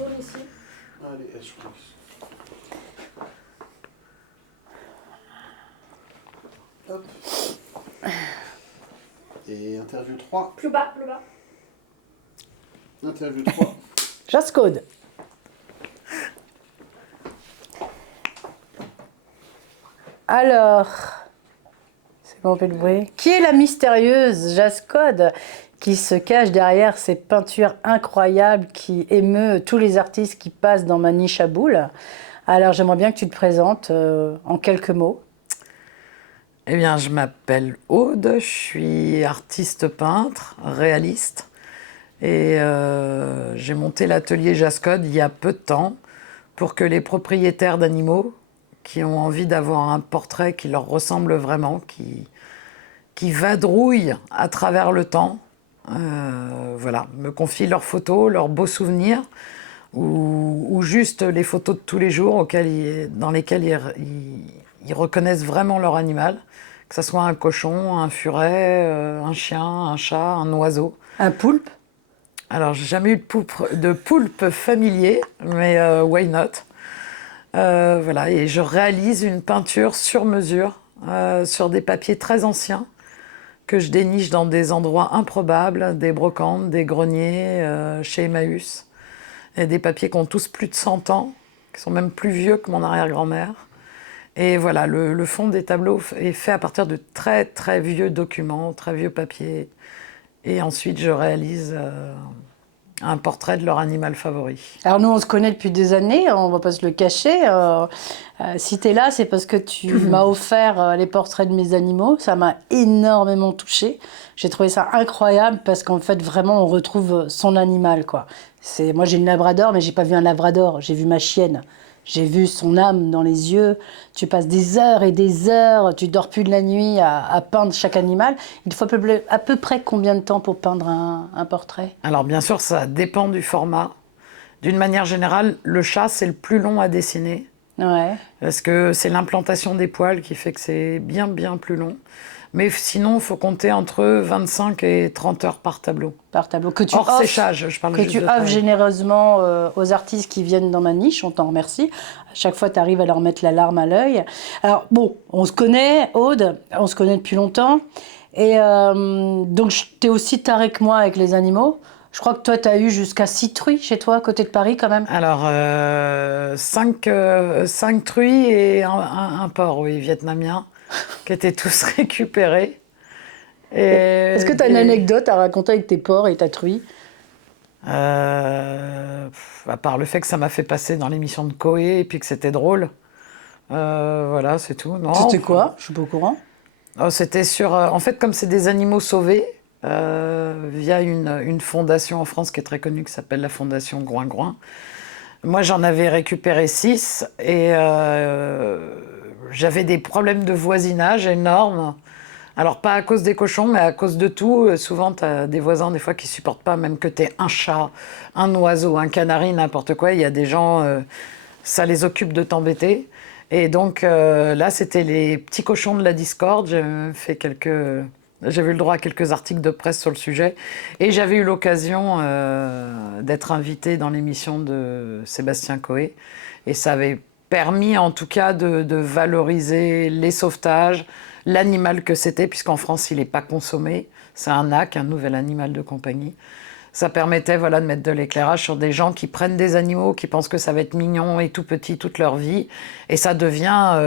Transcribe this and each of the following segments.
tourne ici. Allez, je crois que... Hop. Et interview 3. Plus bas, plus bas. Interview 3. Jascode. Alors, c'est bon, on fait le bruit. Qui est la mystérieuse Jascode qui se cache derrière ces peintures incroyables qui émeut tous les artistes qui passent dans ma niche à boules? Alors, j'aimerais bien que tu te présentes en quelques mots. Eh bien, je m'appelle Aude, je suis artiste peintre, réaliste. Et j'ai monté l'atelier Jascode il y a peu de temps pour que les propriétaires d'animaux qui ont envie d'avoir un portrait qui leur ressemble vraiment, qui vadrouille à travers le temps, voilà, me confient leurs photos, leurs beaux souvenirs, ou juste les photos de tous les jours dans lesquelles ils reconnaissent vraiment leur animal, que ce soit un cochon, un furet, un chien, un chat, un oiseau. Un poulpe? Alors, j'ai jamais eu de poulpe familier, mais why not? Voilà, et je réalise une peinture sur mesure sur des papiers très anciens que je déniche dans des endroits improbables, des brocantes, des greniers, chez Emmaüs. Et des papiers qui ont tous plus de 100 ans, qui sont même plus vieux que mon arrière-grand-mère. Et voilà, le fond des tableaux est fait à partir de très très vieux documents, très vieux papiers. Et ensuite, je réalise un portrait de leur animal favori. Alors nous, on se connaît depuis des années, on ne va pas se le cacher. Si tu es là, c'est parce que tu m'as offert les portraits de mes animaux. Ça m'a énormément touchée. J'ai trouvé ça incroyable parce qu'en fait, vraiment, on retrouve son animal, quoi. Moi, j'ai une labrador, mais j'ai pas vu un labrador, j'ai vu ma chienne. J'ai vu son âme dans les yeux. Tu passes des heures et des heures, tu dors plus de la nuit à peindre chaque animal. Il faut à peu près combien de temps pour peindre un portrait? Alors bien sûr, ça dépend du format. D'une manière générale, le chat, c'est le plus long à dessiner. Ouais. Parce que c'est l'implantation des poils qui fait que c'est bien plus long. Mais sinon, il faut compter entre 25 et 30 heures par tableau. Par tableau. Que tu hors séchage, je parle que juste tu de offres travail. généreusement aux artistes qui viennent dans ma niche, on t'en remercie. À chaque fois, tu arrives à leur mettre la larme à l'œil. Alors bon, on se connaît, Aude, on se connaît depuis longtemps. Et donc, tu es aussi taré que moi avec les animaux. Je crois que toi, tu as eu jusqu'à 6 truies chez toi, à côté de Paris, quand même. Alors, 5 truies et un porc, oui, vietnamien, qui étaient tous récupérés. Est-ce que tu as une anecdote à raconter avec tes porcs et ta truie? À part le fait que ça m'a fait passer dans l'émission de Coé et puis que c'était drôle. Voilà, c'est tout. C'était quoi? Je suis pas au courant. C'était sur... en fait, comme c'est des animaux sauvés, via une fondation en France qui est très connue, qui s'appelle la Fondation Groin-Groin. Moi, j'en avais récupéré 6 et j'avais des problèmes de voisinage énormes. Alors, pas à cause des cochons, mais à cause de tout. Souvent, tu as des voisins, des fois, qui supportent pas, même que tu aies un chat, un oiseau, un canari, n'importe quoi. Il y a des gens, ça les occupe de t'embêter. Et donc, là, c'était les petits cochons de la discorde. J'avais eu le droit à quelques articles de presse sur le sujet. Et j'avais eu l'occasion d'être invitée dans l'émission de Sébastien Coé. Et ça avait permis, en tout cas, de valoriser les sauvetages, l'animal que c'était, puisqu'en France, il n'est pas consommé. C'est un NAC, un nouvel animal de compagnie. Ça permettait de mettre de l'éclairage sur des gens qui prennent des animaux, qui pensent que ça va être mignon et tout petit toute leur vie. Et ça devient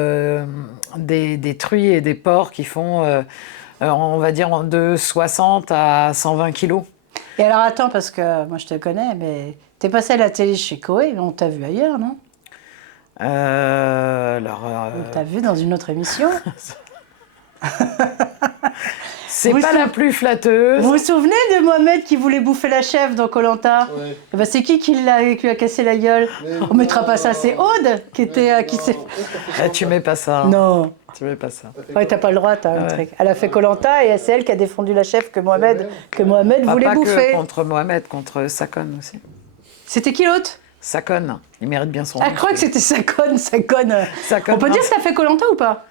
des truies et des porcs qui font, on va dire, de 60 à 120 kilos. Et alors attends, parce que moi je te connais, mais t'es passé à la télé chez Coé, mais on t'a vu ailleurs, non? On t'a vu dans une autre émission. C'est pas la plus flatteuse. Vous vous souvenez de Mohamed qui voulait bouffer la chèvre dans Koh-Lanta? Ouais. Eh ben, c'est qui lui a cassé la gueule? On mettra pas ça, c'est Aude qui s'est... Tu mets pas ça. Non. Tu mets pas ça. Ouais, t'as pas le droit, t'as un truc. Elle a fait Koh-Lanta et c'est elle qui a défendu la chèvre que Mohamed voulait pas bouffer. Que contre Mohamed, contre Sakon aussi. C'était qui l'autre? Sakon, il mérite bien son nom. Ah, je crois que c'était Sakon. Sakon, On peut non, dire que t'as fait Koh-Lanta ou pas?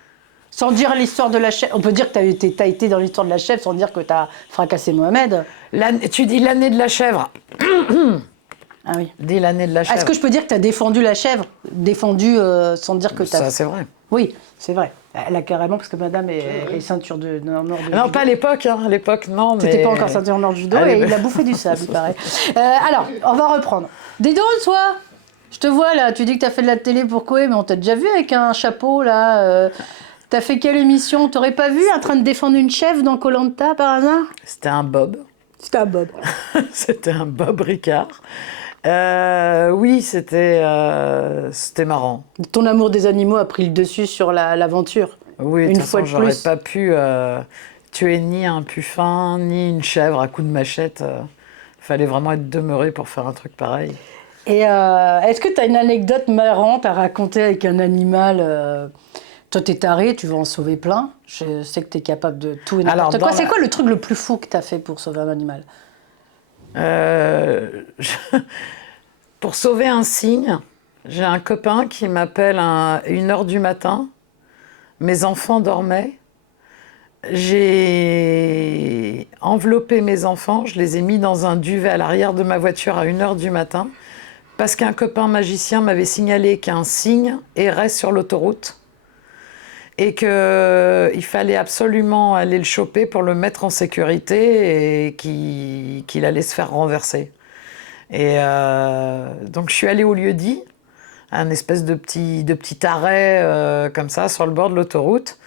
Sans dire l'histoire de la chèvre. On peut dire que t'as été dans l'histoire de la chèvre sans dire que t'as fracassé Mohamed. Tu dis l'année de la chèvre. Ah oui. dès l'année de la chèvre. Est-ce que je peux dire que tu as défendu la chèvre? Défendu sans dire que tu as... Ça, c'est vrai. Oui, c'est vrai. Elle a carrément, parce que madame est ceinture en or de Non, judo. pas à l'époque, hein. À l'époque, non, mais... T'étais pas encore ceinture en or de judo Allez, et mais- il a bouffé du sable, il paraît. Alors, on va reprendre. Dis donc, toi, je te vois là, tu dis que t'as fait de la télé pour Koé, mais on t'a déjà vu avec un chapeau là. T'as fait quelle émission? T'aurais pas vu en train de défendre une chèvre dans koh par hasard? C'était un bob. C'était un bob. C'était un Bob Ricard. Oui, c'était marrant. Ton amour des animaux a pris le dessus sur l'aventure. Oui, de Une toute fois façon, de j'aurais plus. pas pu tuer ni un puffin, ni une chèvre à coups de machette. Fallait vraiment être demeuré pour faire un truc pareil. Et est-ce que tu as une anecdote marrante à raconter avec un animal Toi, t'es taré, tu veux en sauver plein. Je sais que tu es capable de tout et Alors, n'importe quoi. dans C'est la- quoi le truc le plus fou que tu as fait pour sauver un animal? Pour sauver un cygne, j'ai un copain qui m'appelle à 1h du matin. Mes enfants dormaient. J'ai enveloppé mes enfants, je les ai mis dans un duvet à l'arrière de ma voiture à 1h du matin parce qu'un copain magicien m'avait signalé qu'un cygne errait sur l'autoroute et qu'il fallait absolument aller le choper pour le mettre en sécurité et qu'il allait se faire renverser. Et donc je suis allée au lieu-dit, un espèce de petit arrêt comme ça sur le bord de l'autoroute.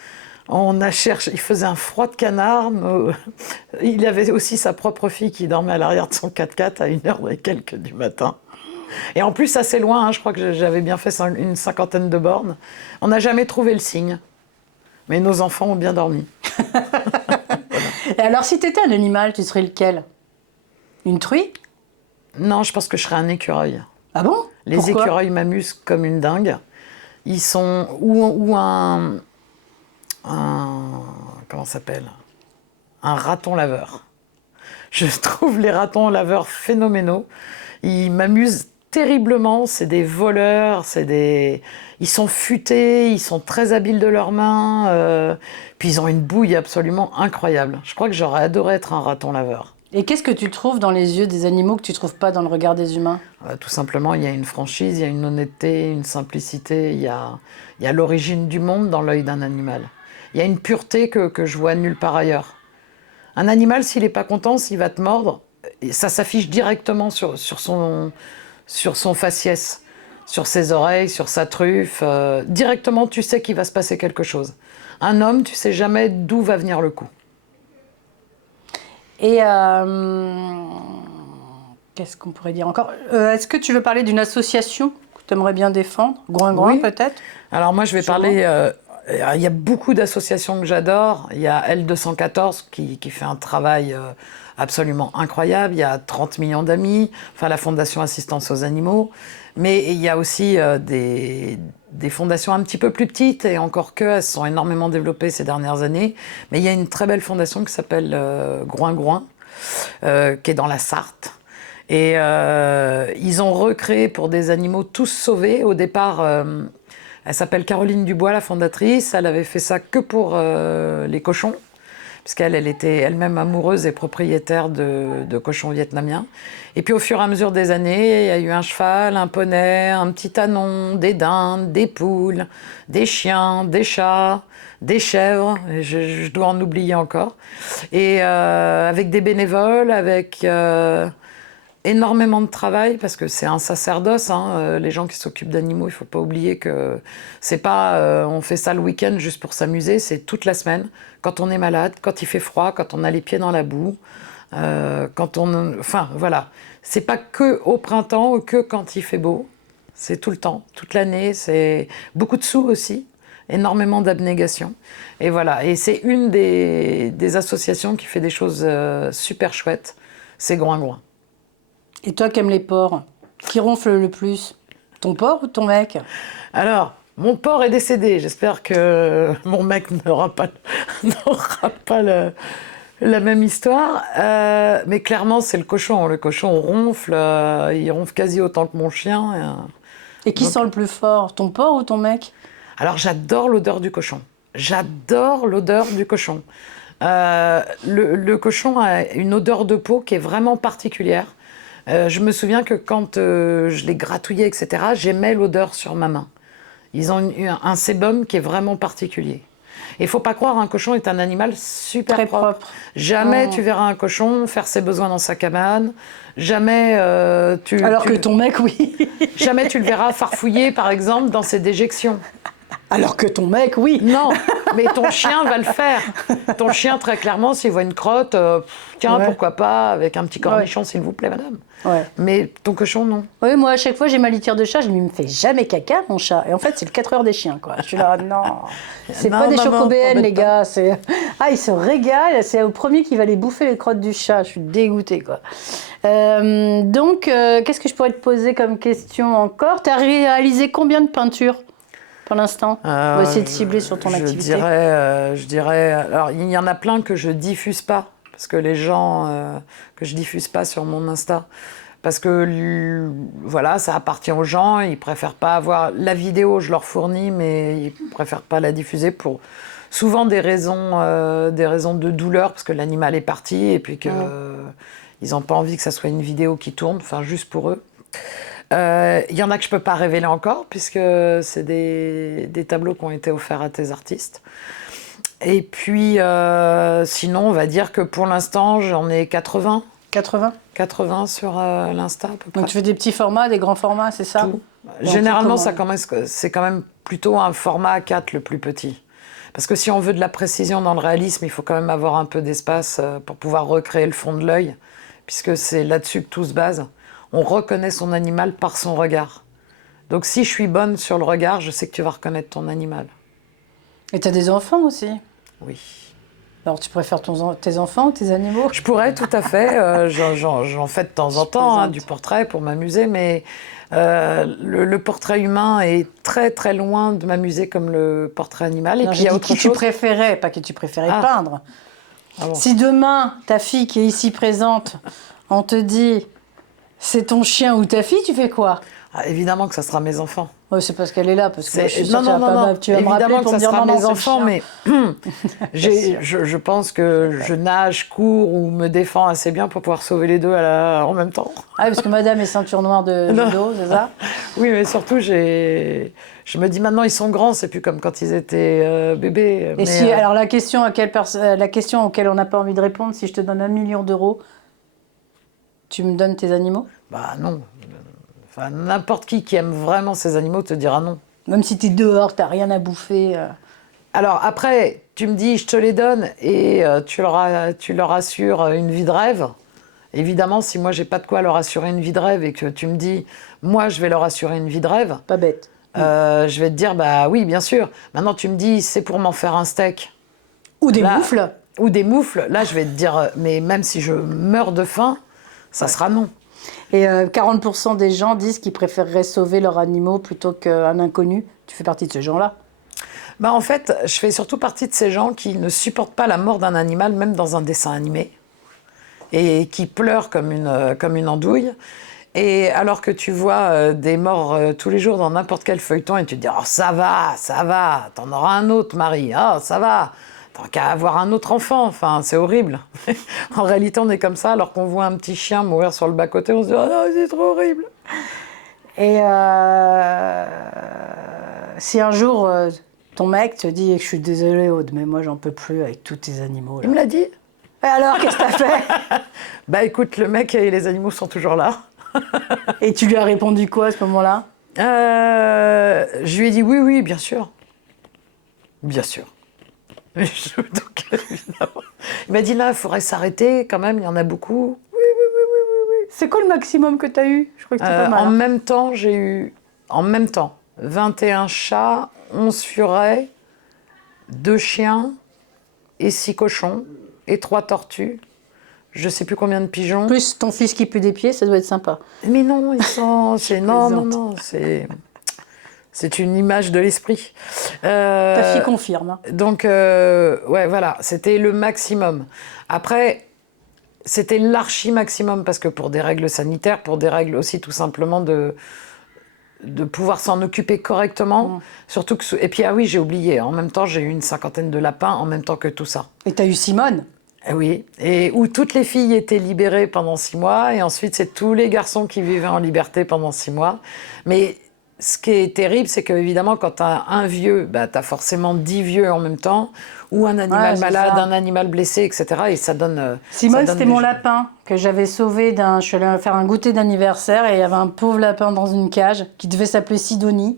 On a cherché, il faisait un froid de canard. Il avait aussi sa propre fille qui dormait à l'arrière de son 4x4 à 1h et quelques du matin. Et en plus, assez loin, hein, je crois que j'avais bien fait une cinquantaine de bornes. On n'a jamais trouvé le cygne. Mais nos enfants ont bien dormi. Et alors, si tu étais un animal, tu serais lequel? Une truie? Non, je pense que je serais un écureuil. Ah bon? Les Pourquoi? écureuils m'amusent comme une dingue. Ils sont... Ou un... Comment ça s'appelle? Un raton laveur. Je trouve les ratons laveurs phénoménaux. Ils m'amusent terriblement. C'est des voleurs, ils sont futés, ils sont très habiles de leurs mains. Puis ils ont une bouille absolument incroyable. Je crois que j'aurais adoré être un raton laveur. Et qu'est-ce que tu trouves dans les yeux des animaux que tu trouves pas dans le regard des humains? Tout simplement, il y a une franchise, il y a une honnêteté, une simplicité. Il y a l'origine du monde dans l'œil d'un animal. Il y a une pureté que je vois nulle part ailleurs. Un animal, s'il n'est pas content, s'il va te mordre, ça s'affiche directement sur son faciès, sur ses oreilles, sur sa truffe. Directement, tu sais qu'il va se passer quelque chose. Un homme, tu sais jamais d'où va venir le coup. Et qu'est-ce qu'on pourrait dire encore? Est-ce que tu veux parler d'une association que tu aimerais bien défendre? Groin-Groin, Oui. peut-être? Alors moi, je vais Sûrement. parler... il y a beaucoup d'associations que j'adore. Il y a L214 qui fait un travail absolument incroyable. Il y a 30 millions d'amis, enfin la Fondation Assistance aux Animaux. Mais il y a aussi des fondations un petit peu plus petites, et encore que, elles se sont énormément développées ces dernières années. Mais il y a une très belle fondation qui s'appelle Groin-Groin, qui est dans la Sarthe. Et ils ont recréé pour des animaux tous sauvés. Au départ, elle s'appelle Caroline Dubois, la fondatrice. Elle avait fait ça que pour les cochons, puisqu'elle était elle-même amoureuse et propriétaire de cochons vietnamiens. Et puis au fur et à mesure des années, il y a eu un cheval, un poney, un petit ânon, des dindes, des poules, des chiens, des chats, des chèvres, et je dois en oublier encore. Et avec des bénévoles, avec énormément de travail, parce que c'est un sacerdoce, hein, les gens qui s'occupent d'animaux, il ne faut pas oublier que c'est pas on fait ça le week-end juste pour s'amuser, c'est toute la semaine, quand on est malade, quand il fait froid, quand on a les pieds dans la boue, enfin voilà, c'est pas que au printemps ou que quand il fait beau, c'est tout le temps, toute l'année, c'est beaucoup de sous aussi, énormément d'abnégation, et voilà, et c'est une des associations qui fait des choses super chouettes, c'est Groin-Groin. Et toi qui aimes les porcs, qui ronfle le plus? Ton porc ou ton mec? Alors, mon porc est décédé. J'espère que mon mec n'aura pas la même histoire. Mais clairement, c'est le cochon. Le cochon ronfle. Il ronfle quasi autant que mon chien. Et qui sent le plus fort? Ton porc ou ton mec? Alors, j'adore l'odeur du cochon. J'adore l'odeur du cochon. Le cochon a une odeur de peau qui est vraiment particulière. Je me souviens que quand je les gratouillais, etc., j'aimais l'odeur sur ma main. Ils ont un sébum qui est vraiment particulier. Et il ne faut pas croire, un cochon est un animal super Très propre. propre. Jamais Oh. tu verras un cochon faire ses besoins dans sa cabane. Jamais Que ton mec, oui. jamais tu le verras farfouiller, par exemple, dans ses déjections. Alors que ton mec, oui. Non, mais ton chien va le faire. Ton chien, très clairement, s'il voit une crotte, tiens, Ouais. pourquoi pas, avec un petit cornichon, s'il vous plaît, madame. Ouais. Mais ton cochon, non. Oui, moi, à chaque fois, j'ai ma litière de chat, je me fais jamais caca, mon chat. Et en fait, c'est le 4 heures des chiens, quoi. Je suis là, non. C'est Non, pas des maman, chocobéennes, t'embête les pas. gars. Ah, ils se régalent. C'est au premier qui va les bouffer les crottes du chat. Je suis dégoûtée, quoi. Qu'est-ce que je pourrais te poser comme question encore? Tu as réalisé combien de peintures pour l'instant? On va essayer de cibler sur ton activité. Je dirais, alors il y en a plein que je diffuse pas, parce que les gens que je diffuse pas sur mon Insta, parce que voilà, ça appartient aux gens, ils préfèrent pas avoir la vidéo, je leur fournis, mais ils préfèrent pas la diffuser pour souvent des raisons de douleur, parce que l'animal est parti et puis que ils n'ont pas envie que ça soit une vidéo qui tourne, enfin juste pour eux. Il y en a que je peux pas révéler encore, puisque c'est des tableaux qui ont été offerts à tes artistes. Et puis, sinon, on va dire que pour l'instant, j'en ai 80. 80. 80 sur l'Insta, à peu près. Donc tu fais des petits formats, des grands formats, c'est ça? Tout. Donc, Généralement, comment- c'est quand même plutôt un format A4 le plus petit. Parce que si on veut de la précision dans le réalisme, il faut quand même avoir un peu d'espace pour pouvoir recréer le fond de l'œil, puisque c'est là-dessus que tout se base. On reconnaît son animal par son regard. Donc si je suis bonne sur le regard, je sais que tu vas reconnaître ton animal. Et tu as des enfants aussi? Oui. Alors tu préfères tes enfants ou tes animaux? Je pourrais, tout à fait. J'en fais de temps en temps, plaisante. du portrait pour m'amuser, mais le portrait humain est très très loin de m'amuser comme le portrait animal. Et Non, puis il j'ai y a dit autre qui tu chose. préférais, pas qui tu préférais Ah. peindre. Ah bon. Si demain, ta fille qui est ici présente, on te dit c'est ton chien ou ta fille, tu fais quoi? Ah, évidemment que ça sera mes enfants. Ouais, c'est parce qu'elle est là, parce que moi, je suis sûre Non, que non, non, non. tu vas me rappeler Évidemment que pour ça me dire sera non, non, mes c'est le enfants, chien. mais je pense que je nage, cours ou me défends assez bien pour pouvoir sauver les deux en même temps. Ah, parce que madame est ceinture noire de Non. judo, c'est ça? Oui, mais surtout, je me dis maintenant, ils sont grands, c'est plus comme quand ils étaient bébés. Et si, alors la question, la question auquel on n'a pas envie de répondre, si je te donne 1 million d'euros, tu me donnes tes animaux? Bah non. Enfin, n'importe qui aime vraiment ces animaux te dira non. Même si t'es dehors, que t'as rien à bouffer. Alors après, tu me dis, je te les donne et tu leur assures une vie de rêve. Évidemment, si moi, j'ai pas de quoi leur assurer une vie de rêve et que tu me dis, moi, je vais leur assurer une vie de rêve, Pas bête. je vais te dire, bah oui, bien sûr. Maintenant, tu me dis, c'est pour m'en faire un steak. Ou des Là- moufles. Ou des moufles. Là, je vais te dire, mais même si je meurs de faim, ça sera non. Et 40% des gens disent qu'ils préféreraient sauver leurs animaux plutôt qu'un inconnu. Tu fais partie de ces gens-là. Bah en fait, je fais surtout partie de ces gens qui ne supportent pas la mort d'un animal, même dans un dessin animé, et qui pleurent comme une andouille. Et alors que tu vois des morts tous les jours dans n'importe quel feuilleton, et tu te dis « Oh, ça va, t'en auras un autre, Marie, oh, ça va, tant qu'à avoir un autre enfant, enfin, c'est horrible. » En réalité, on est comme ça, alors qu'on voit un petit chien mourir sur le bas-côté, on se dit « Oh non, c'est trop horrible !» Et si un jour ton mec te dit « Je suis désolée Aude, mais moi j'en peux plus avec tous tes animaux. Il Là. me l'a dit. » Et alors, qu'est-ce que t'as fait? Bah écoute, le mec et les animaux sont toujours là. Et tu lui as répondu quoi à ce moment-là? Je lui ai dit oui, bien sûr. Bien sûr. Donc, évidemment. Il m'a dit là, il faudrait s'arrêter quand même, il y en a beaucoup. Oui. C'est quoi le maximum que t'as eu? Je crois que c'était pas mal. En hein. même temps, j'ai eu 21 chats, 11 furets, 2 chiens et 6 cochons et 3 tortues. Je sais plus combien de pigeons. Plus ton fils qui pue des pieds, ça doit être sympa. Mais non, ils sont. Non, plaisante. c'est une image de l'esprit. Ta fille confirme. hein. Donc, ouais, voilà, c'était le maximum. Après, c'était l'archi-maximum, parce que pour des règles sanitaires, pour des règles aussi tout simplement de pouvoir s'en occuper correctement. Surtout que. Et puis, ah oui, j'ai oublié, en même temps, j'ai eu une 50aine de lapins en même temps que tout ça. Et t'as eu Simone? Oui, et où toutes les filles étaient libérées pendant 6 mois, et ensuite c'est tous les garçons qui vivaient en liberté pendant 6 mois. Mais ce qui est terrible, c'est que évidemment, quand tu as un vieux, bah, tu as forcément 10 vieux en même temps, ou un animal Ouais, c'est malade, ça. un animal blessé, etc. Et ça donne. Simone, ça donne c'était des mon jeux. lapin que j'avais sauvé d'un. Je suis allée faire un goûter d'anniversaire et il y avait un pauvre lapin dans une cage qui devait s'appeler Sidonie.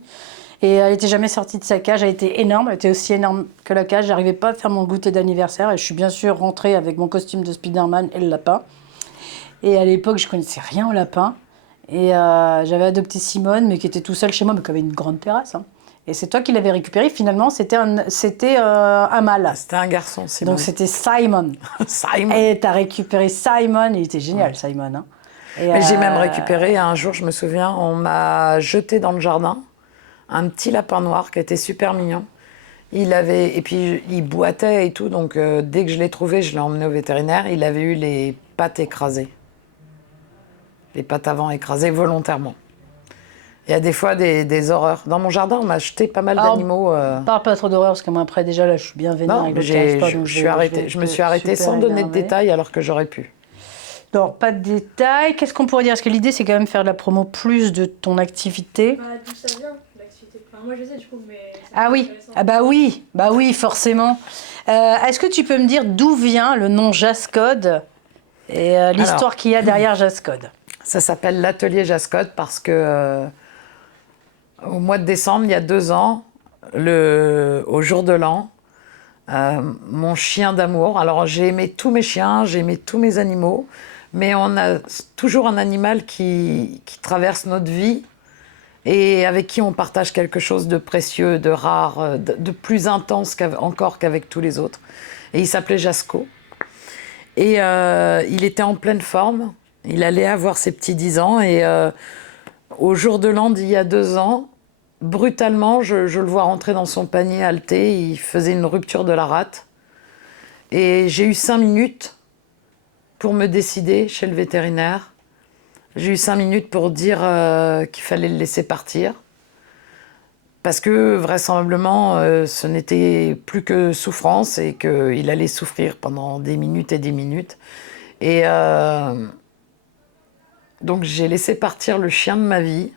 Et elle n'était jamais sortie de sa cage, elle était énorme, elle était aussi énorme que la cage. J'arrivais pas à faire mon goûter d'anniversaire et je suis bien sûr rentrée avec mon costume de Spider-Man et le lapin. Et à l'époque, je connaissais rien au lapin. Et j'avais adopté Simone, mais qui était tout seul chez moi, mais qui avait une grande terrasse, hein. Et c'est toi qui l'avais récupéré. Finalement, c'était un mâle. C'était un garçon, Simon. Donc c'était Simon. Simon. Et t'as récupéré Simon, il était génial, Simon, hein. Et, Mais j'ai même récupéré, un jour, je me souviens, on m'a jeté dans le jardin un petit lapin noir qui était super mignon. Et puis il boitait et tout, donc dès que je l'ai trouvé, je l'ai emmené au vétérinaire. Il avait eu les pattes écrasées. Les pattes avant écrasées volontairement. Il y a des fois des horreurs. Dans mon jardin, on m'a jeté pas mal Alors, d'animaux. Parle pas trop d'horreur, parce que moi après déjà là je suis bien vénère Non, avec mais le Carlsberg, donc je me suis arrêtée super sans donner de énerver. détails alors que j'aurais pu. Non, pas de détails. Qu'est-ce qu'on pourrait dire? Parce que l'idée c'est quand même faire de la promo plus de ton activité. Bah, d'où ça vient, l'activité? Enfin, moi je sais du coup, mais. c'est Ah oui, intéressant. bah oui, forcément. Est-ce que tu peux me dire d'où vient le nom Jascode et l'histoire qu'il y a derrière Jascode? Ça s'appelle l'atelier Jascode parce que au mois de décembre, il y a 2 ans, au jour de l'an, mon chien d'amour. Alors j'ai aimé tous mes chiens, j'ai aimé tous mes animaux, mais on a toujours un animal qui traverse notre vie et avec qui on partage quelque chose de précieux, de rare, de plus intense encore qu'avec tous les autres. Et il s'appelait Jasco. Et il était en pleine forme. Il allait avoir ses petits 10 ans. Et au jour de l'an d'il y a 2 ans, brutalement, je le vois rentrer dans son panier halté. Il faisait une rupture de la rate. Et j'ai eu 5 minutes pour me décider chez le vétérinaire. J'ai eu 5 minutes pour dire qu'il fallait le laisser partir. Parce que vraisemblablement, ce n'était plus que souffrance et qu'il allait souffrir pendant des minutes et des minutes. Et donc j'ai laissé partir le chien de ma vie.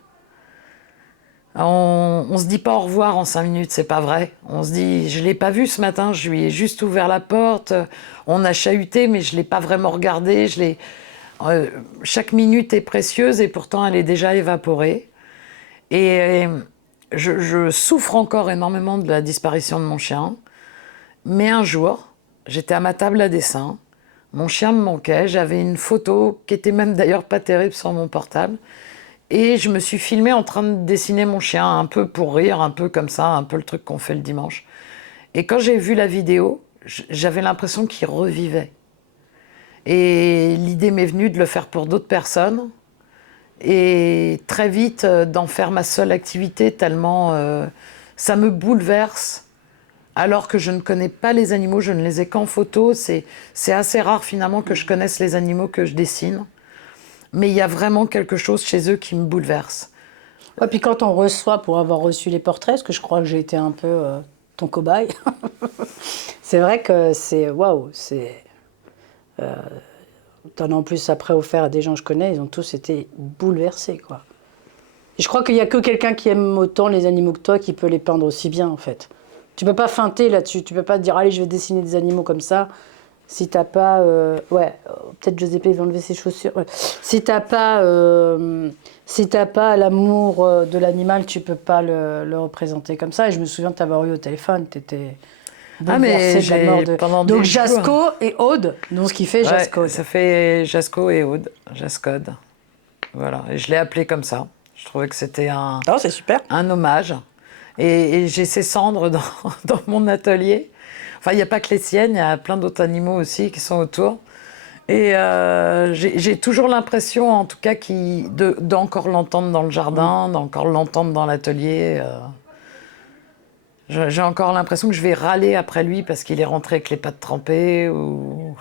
On se dit pas au revoir en 5 minutes, c'est pas vrai. On se dit, je l'ai pas vu ce matin, je lui ai juste ouvert la porte. On a chahuté, mais je l'ai pas vraiment regardé. Chaque minute est précieuse et pourtant elle est déjà évaporée. Et je souffre encore énormément de la disparition de mon chien. Mais un jour, j'étais à ma table à dessin. Mon chien me manquait. J'avais une photo qui était même d'ailleurs pas terrible sur mon portable. Et je me suis filmée en train de dessiner mon chien, un peu pour rire, un peu comme ça, un peu le truc qu'on fait le dimanche. Et quand j'ai vu la vidéo, j'avais l'impression qu'il revivait. Et l'idée m'est venue de le faire pour d'autres personnes. Et très vite, d'en faire ma seule activité, tellement ça me bouleverse. Alors que je ne connais pas les animaux, je ne les ai qu'en photo. C'est assez rare finalement que je connaisse les animaux que je dessine. Mais il y a vraiment quelque chose chez eux qui me bouleverse. Ouais, puis quand on reçoit, pour avoir reçu les portraits, parce que je crois que j'ai été un peu ton cobaye, c'est vrai que c'est waouh, c'est. T'en as en plus après offert à des gens que je connais, ils ont tous été bouleversés, quoi. Et je crois qu'il n'y a que quelqu'un qui aime autant les animaux que toi qui peut les peindre aussi bien, en fait. Tu peux pas feinter là-dessus, tu peux pas te dire allez, je vais dessiner des animaux comme ça. Si t'as pas, peut-être Giuseppe va enlever ses chaussures. Ouais. Si t'as pas l'amour de l'animal, tu peux pas le représenter comme ça. Et je me souviens de t'avoir eu au téléphone, t'étais bouleversée de la mort de. pendant Donc des jours. Jasco et Aude, donc ce qui fait Jasco. Ouais, ça fait Jasco et Aude, Jascode. Voilà, et je l'ai appelé comme ça. Je trouvais que c'était Oh, c'est super. un hommage. Et j'ai ses cendres dans mon atelier. Enfin, il n'y a pas que les siennes, il y a plein d'autres animaux aussi qui sont autour. Et j'ai toujours l'impression, en tout cas, d'encore l'entendre dans le jardin, d'encore l'entendre dans l'atelier. J'ai encore l'impression que je vais râler après lui parce qu'il est rentré avec les pattes trempées ou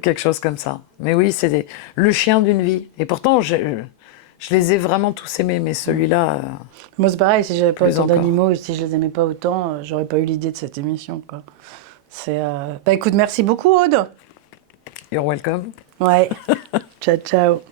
quelque chose comme ça. Mais oui, c'est le chien d'une vie. Et pourtant, je les ai vraiment tous aimés, mais celui-là... Moi, c'est pareil, si j'avais pas Plus autant encore. d'animaux, si je les aimais pas autant, j'aurais pas eu l'idée de cette émission, quoi. Bah écoute, merci beaucoup, Aude. You're welcome. Ouais. Ciao, ciao.